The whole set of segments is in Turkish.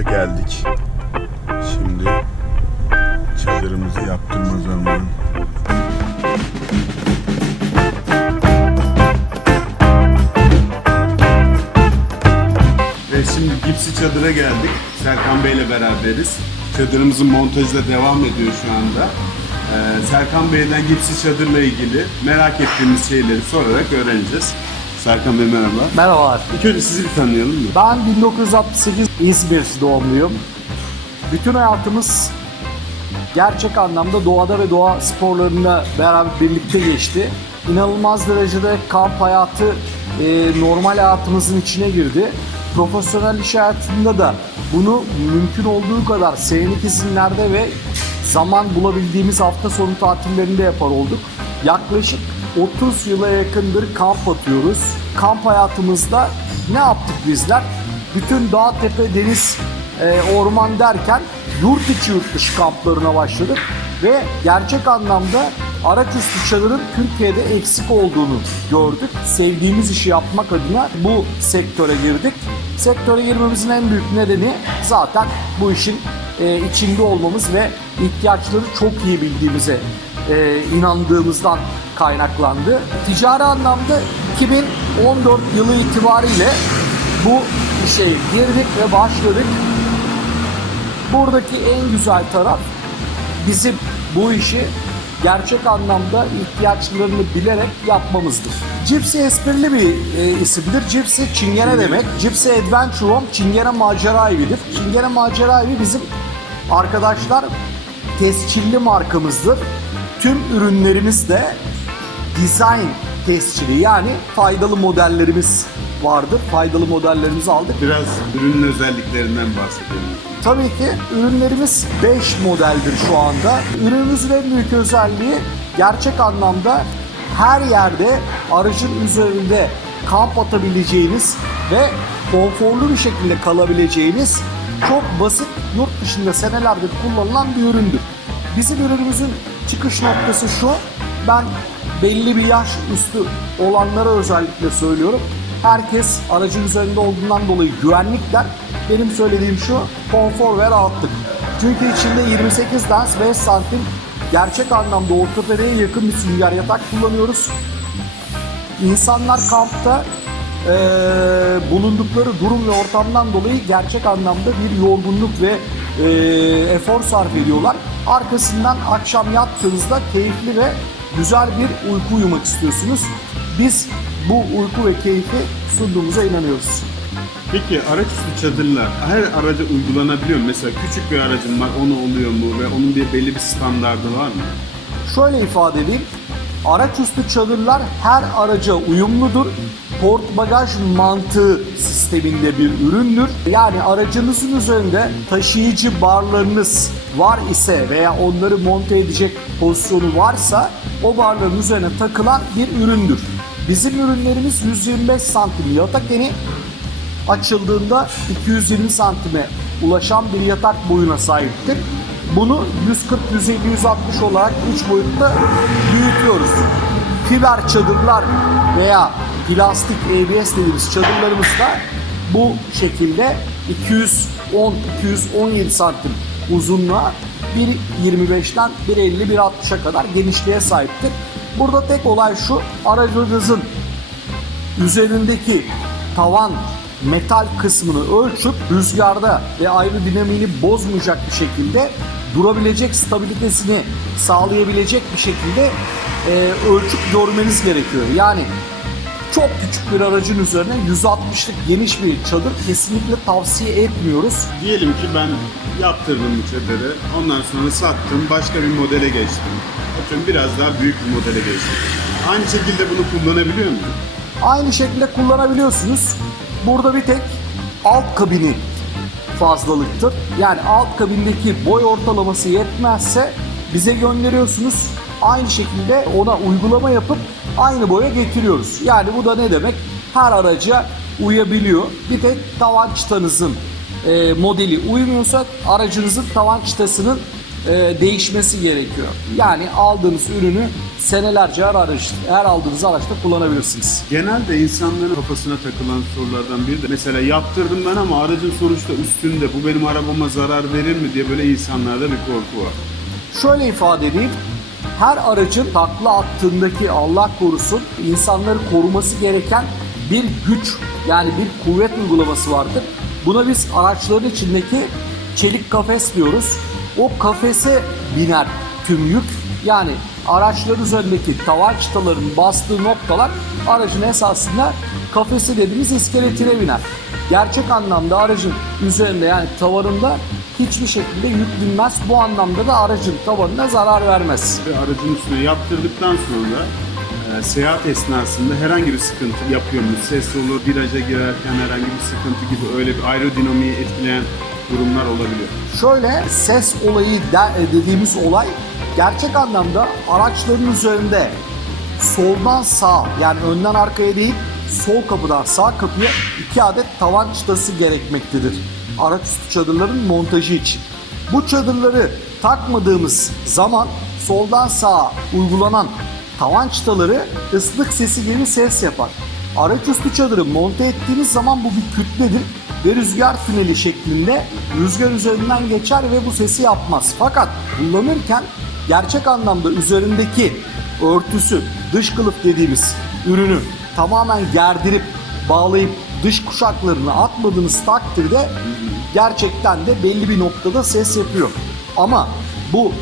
Çadıra geldik. Şimdi çadırımızı yaptırma zamanı. Ve şimdi Gipsi çadıra geldik. Serkan Bey ile beraberiz. Çadırımızın montajı da devam ediyor şu anda. Ee, Serkan Bey'den Gipsi çadırla ilgili merak ettiğimiz şeyleri sorarak öğreneceğiz. Serkan Bey merhaba. Merhabalar. İlk önce sizi bir tanıyalım mı? Ben 1968 İzmir doğumluyum. Bütün hayatımız gerçek anlamda doğada ve doğa sporlarında beraber birlikte geçti. İnanılmaz derecede kamp hayatı e, normal hayatımızın içine girdi. Profesyonel iş hayatında da bunu mümkün olduğu kadar senelik izinlerde ve zaman bulabildiğimiz hafta sonu tatillerinde yapar olduk. Yaklaşık 30 yıla yakındır kamp atıyoruz. Kamp hayatımızda ne yaptık bizler? Bütün dağ, tepe, deniz, e, orman derken yurt içi yurt dışı kamplarına başladık ve gerçek anlamda araçüstü çadırın Türkiye'de eksik olduğunu gördük. Sevdiğimiz işi yapmak adına bu sektöre girdik. Sektöre girmemizin en büyük nedeni zaten bu işin e, içinde olmamız ve ihtiyaçları çok iyi bildiğimize e, inandığımızdan kaynaklandı. Ticari anlamda 2014 yılı itibariyle bu işe girdik ve başladık. Buradaki en güzel taraf bizim bu işi gerçek anlamda ihtiyaçlarını bilerek yapmamızdır. Gypsy esprili bir e, isimdir. Gypsy çingene demek. Gypsy Adventure Home çingene macera evidir. Çingene macera evi bizim arkadaşlar tescilli markamızdır. Tüm ürünlerimiz de design tescili yani faydalı modellerimiz vardır. Faydalı modellerimizi aldık. Biraz ürünün özelliklerinden bahsedelim. Tabii ki ürünlerimiz 5 modeldir şu anda. Ürünümüzün en büyük özelliği gerçek anlamda her yerde aracın üzerinde kamp atabileceğiniz ve konforlu bir şekilde kalabileceğiniz çok basit yurt dışında senelerdir kullanılan bir üründür. Bizim ürünümüzün çıkış noktası şu. Ben belli bir yaş üstü olanlara özellikle söylüyorum. Herkes aracın üzerinde olduğundan dolayı güvenlikten benim söylediğim şu konfor ve rahatlık. Çünkü içinde 28 dans 5 santim gerçek anlamda ortopediye yakın bir sünger yatak kullanıyoruz. İnsanlar kampta eee, bulundukları durum ve ortamdan dolayı gerçek anlamda bir yorgunluk ve eee, efor sarf ediyorlar. Arkasından akşam yattığınızda keyifli ve güzel bir uyku uyumak istiyorsunuz. Biz bu uyku ve keyfi sunduğumuza inanıyoruz. Peki araçüstü çadırlar her araca uygulanabiliyor mu? Mesela küçük bir aracım var onu oluyor mu ve onun bir belli bir standardı var mı? Şöyle ifade edeyim. Araçüstü çadırlar her araca uyumludur. Port bagaj mantığı sisteminde bir üründür. Yani aracınızın üzerinde taşıyıcı barlarınız var ise veya onları monte edecek pozisyonu varsa o barların üzerine takılan bir üründür. Bizim ürünlerimiz 125 santim yatak eni, açıldığında 220 santime ulaşan bir yatak boyuna sahiptir. Bunu 140, 150, 160 olarak 3 boyutta büyütüyoruz. Fiber çadırlar veya plastik ABS dediğimiz çadırlarımız da bu şekilde 210, 217 santim uzunluğa 1.25'ten 1.50, 1.60'a kadar genişliğe sahiptir. Burada tek olay şu, aracınızın üzerindeki tavan metal kısmını ölçüp rüzgarda ve aerodinamiğini bozmayacak bir şekilde durabilecek stabilitesini sağlayabilecek bir şekilde e, ölçüp görmeniz gerekiyor. Yani çok küçük bir aracın üzerine 160'lık geniş bir çadır kesinlikle tavsiye etmiyoruz. Diyelim ki ben yaptırdım bu çadırı ondan sonra sattım başka bir modele geçtim. Atıyorum biraz daha büyük bir modele geçtim. Aynı şekilde bunu kullanabiliyor muyum? Aynı şekilde kullanabiliyorsunuz. Burada bir tek alt kabini fazlalıktır. Yani alt kabindeki boy ortalaması yetmezse bize gönderiyorsunuz. Aynı şekilde ona uygulama yapıp aynı boya getiriyoruz. Yani bu da ne demek? Her araca uyabiliyor. Bir tek tavan çıtanızın e, modeli uymuyorsa aracınızın tavan çıtasının e, değişmesi gerekiyor. Yani aldığınız ürünü senelerce her araç, her aldığınız araçta kullanabilirsiniz. Genelde insanların kafasına takılan sorulardan biri de mesela yaptırdım ben ama aracın sonuçta üstünde bu benim arabama zarar verir mi diye böyle insanlarda bir korku var. Şöyle ifade edeyim. Her aracın takla attığındaki Allah korusun insanları koruması gereken bir güç yani bir kuvvet uygulaması vardır. Buna biz araçların içindeki çelik kafes diyoruz. O kafese biner tüm yük. Yani araçların üzerindeki tavan çıtalarının bastığı noktalar aracın esasında kafesi dediğimiz iskeletine biner. Gerçek anlamda aracın üzerinde yani tavanında hiçbir şekilde yük binmez. Bu anlamda da aracın tavanına zarar vermez. Ve aracın üstüne yaptırdıktan sonra e, seyahat esnasında herhangi bir sıkıntı yapıyor mu? Ses olur, viraja girerken herhangi bir sıkıntı gibi öyle bir aerodinamiği etkileyen durumlar olabiliyor. Şöyle ses olayı de- dediğimiz olay gerçek anlamda araçların üzerinde soldan sağa yani önden arkaya değil sol kapıdan sağ kapıya iki adet tavan çıtası gerekmektedir. Araç üstü çadırların montajı için. Bu çadırları takmadığımız zaman soldan sağa uygulanan tavan çıtaları ıslık sesi gibi ses yapar. Araç üstü çadırı monte ettiğiniz zaman bu bir kütledir ve rüzgar tüneli şeklinde rüzgar üzerinden geçer ve bu sesi yapmaz. Fakat kullanırken gerçek anlamda üzerindeki örtüsü, dış kılıf dediğimiz ürünü tamamen gerdirip bağlayıp dış kuşaklarını atmadığınız takdirde gerçekten de belli bir noktada ses yapıyor. Ama bu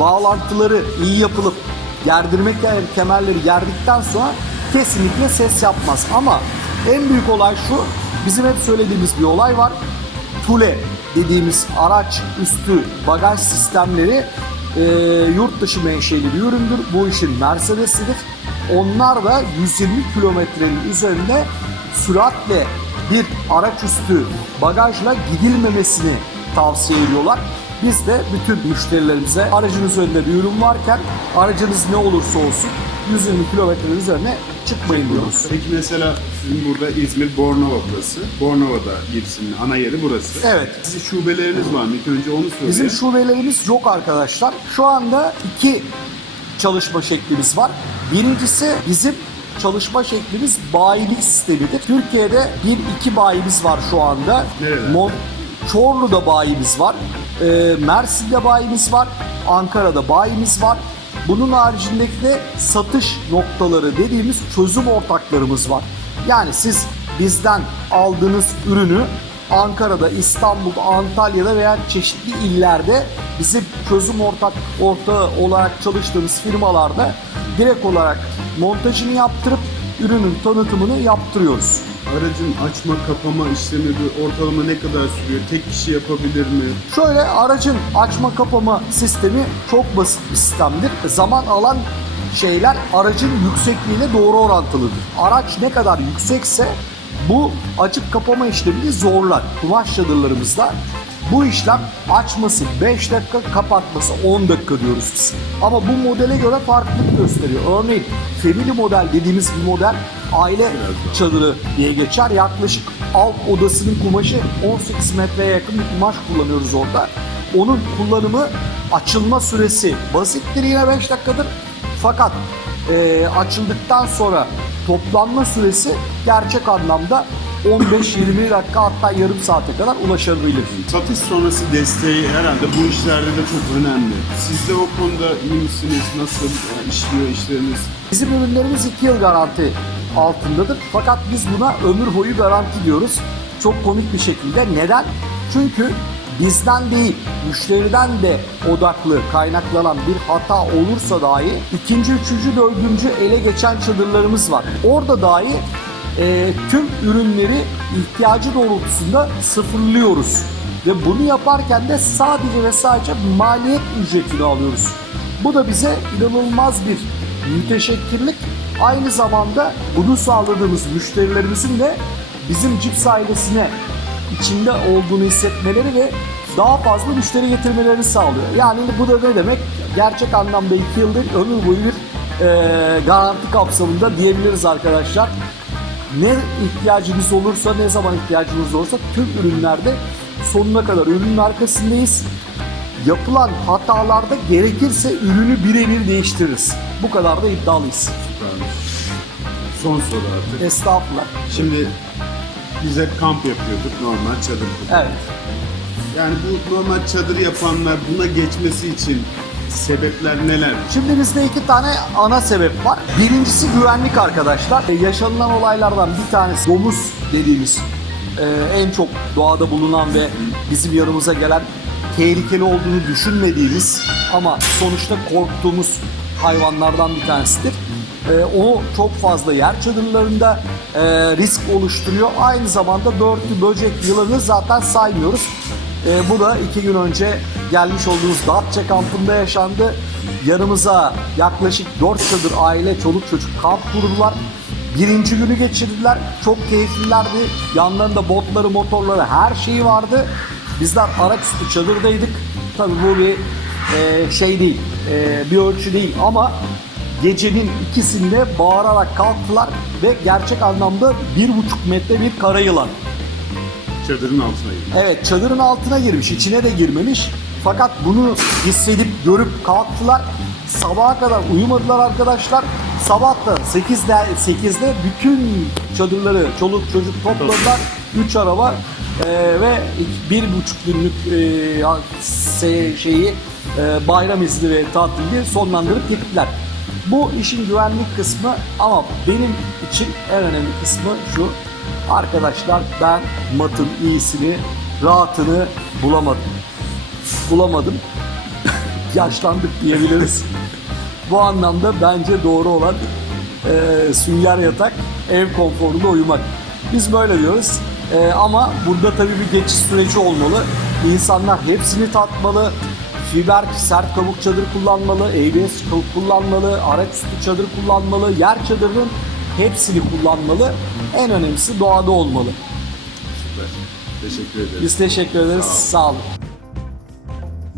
bağlantıları iyi yapılıp gerdirmek kemerleri gerdikten sonra kesinlikle ses yapmaz. Ama en büyük olay şu, bizim hep söylediğimiz bir olay var. Tule dediğimiz araç üstü bagaj sistemleri e, yurt dışı menşeli bir üründür. Bu işin Mercedes'idir. Onlar da 120 kilometrenin üzerinde süratle bir araç üstü bagajla gidilmemesini tavsiye ediyorlar. Biz de bütün müşterilerimize aracın üzerinde bir ürün varken aracınız ne olursa olsun 120 kilometrenin üzerine çıkmayın diyoruz. Peki mesela sizin burada İzmir Bornova burası. Bornova'da Gibson'ın ana yeri burası. Evet. Sizin şubeleriniz var mı? İlk önce onu söyleyeyim. Bizim şubelerimiz yok arkadaşlar. Şu anda iki çalışma şeklimiz var. Birincisi bizim çalışma şeklimiz bayilik sistemidir. Türkiye'de bir iki bayimiz var şu anda. Mon Çorlu'da bayimiz var. Ee, Mersin'de bayimiz var. Ankara'da bayimiz var. Bunun haricindeki de satış noktaları dediğimiz çözüm ortaklarımız var. Yani siz bizden aldığınız ürünü Ankara'da, İstanbul'da, Antalya'da veya çeşitli illerde bizim çözüm ortak ortağı olarak çalıştığımız firmalarda direkt olarak montajını yaptırıp ürünün tanıtımını yaptırıyoruz. Aracın açma kapama işlemi ortalama ne kadar sürüyor? Tek kişi yapabilir mi? Şöyle aracın açma kapama sistemi çok basit bir sistemdir. Zaman alan şeyler aracın yüksekliğiyle doğru orantılıdır. Araç ne kadar yüksekse bu açıp kapama işlemini zorlar. Kumaş çadırlarımızda bu işlem açması 5 dakika, kapatması 10 dakika diyoruz biz. Ama bu modele göre farklılık gösteriyor. Örneğin family model dediğimiz bir model aile çadırı diye geçer. Yaklaşık alt odasının kumaşı 18 metreye yakın bir kumaş kullanıyoruz orada. Onun kullanımı açılma süresi basittir yine 5 dakikadır. Fakat e, açıldıktan sonra toplanma süresi gerçek anlamda 15-20 dakika hatta yarım saate kadar ulaşabilir. Satış sonrası desteği herhalde bu işlerde de çok önemli. Siz de o konuda iyi misiniz? Nasıl e, işliyor işleriniz? Bizim ürünlerimiz 2 yıl garanti altındadır. Fakat biz buna ömür boyu garanti diyoruz. Çok komik bir şekilde. Neden? Çünkü bizden değil, müşteriden de odaklı kaynaklanan bir hata olursa dahi ikinci, üçüncü, dördüncü ele geçen çadırlarımız var. Orada dahi e, tüm ürünleri ihtiyacı doğrultusunda sıfırlıyoruz. Ve bunu yaparken de sadece ve sadece maliyet ücretini alıyoruz. Bu da bize inanılmaz bir müteşekkirlik. Aynı zamanda bunu sağladığımız müşterilerimizin de bizim cips ailesine içinde olduğunu hissetmeleri ve daha fazla müşteri getirmelerini sağlıyor. Yani bu da ne demek? Gerçek anlamda 2 yıldır ömür boyu bir e, garanti kapsamında diyebiliriz arkadaşlar. Ne ihtiyacınız olursa, ne zaman ihtiyacınız olursa tüm ürünlerde sonuna kadar ürünün arkasındayız. yapılan hatalarda gerekirse ürünü birebir değiştiririz. Bu kadar da iddialıyız. Süpermiş. Son soru artık. Estağfurullah. Şimdi biz hep kamp yapıyorduk normal çadır. Evet. Yani bu normal çadır yapanlar buna geçmesi için sebepler neler? Şimdi bizde iki tane ana sebep var. Birincisi güvenlik arkadaşlar. E, Yaşanılan olaylardan bir tanesi domuz dediğimiz e, en çok doğada bulunan ve bizim yanımıza gelen tehlikeli olduğunu düşünmediğimiz ama sonuçta korktuğumuz hayvanlardan bir tanesidir. E, o çok fazla yer çadırlarında e, risk oluşturuyor. Aynı zamanda börtü, böcek, yılanı zaten saymıyoruz. E, bu da iki gün önce gelmiş olduğumuz Datça kampında yaşandı. Yanımıza yaklaşık 4 çadır aile, çoluk çocuk kamp kurdular. Birinci günü geçirdiler. Çok keyiflilerdi. Yanlarında botları, motorları, her şeyi vardı. Bizler Araküstü çadırdaydık. Tabii bu bir e, şey değil, e, bir ölçü değil ama gecenin ikisinde bağırarak kalktılar ve gerçek anlamda bir buçuk metre bir kara yılan. Çadırın altına girdik. Evet çadırın altına girmiş, içine de girmemiş. Fakat bunu hissedip görüp kalktılar. Sabaha kadar uyumadılar arkadaşlar. Sabah da 8'de 8'de bütün çadırları çoluk çocuk topladılar. 3 araba e, ve bir buçuk günlük e, şeyi e, bayram izni ve tatili sonlandırıp gittiler. Bu işin güvenlik kısmı ama benim için en önemli kısmı şu. Arkadaşlar ben matın iyisini, rahatını bulamadım. Bulamadım. Yaşlandık diyebiliriz. Bu anlamda bence doğru olan e, sünger yatak, ev konforunda uyumak. Biz böyle diyoruz. E, ama burada tabii bir geçiş süreci olmalı. İnsanlar hepsini tatmalı. Fiber sert kabuk çadır kullanmalı, ABS kullanmalı, araçüstü çadır kullanmalı, yer çadırının hepsini kullanmalı. En önemlisi doğada olmalı. Süper. Teşekkür ederim. Biz teşekkür ederiz. Sağ olun.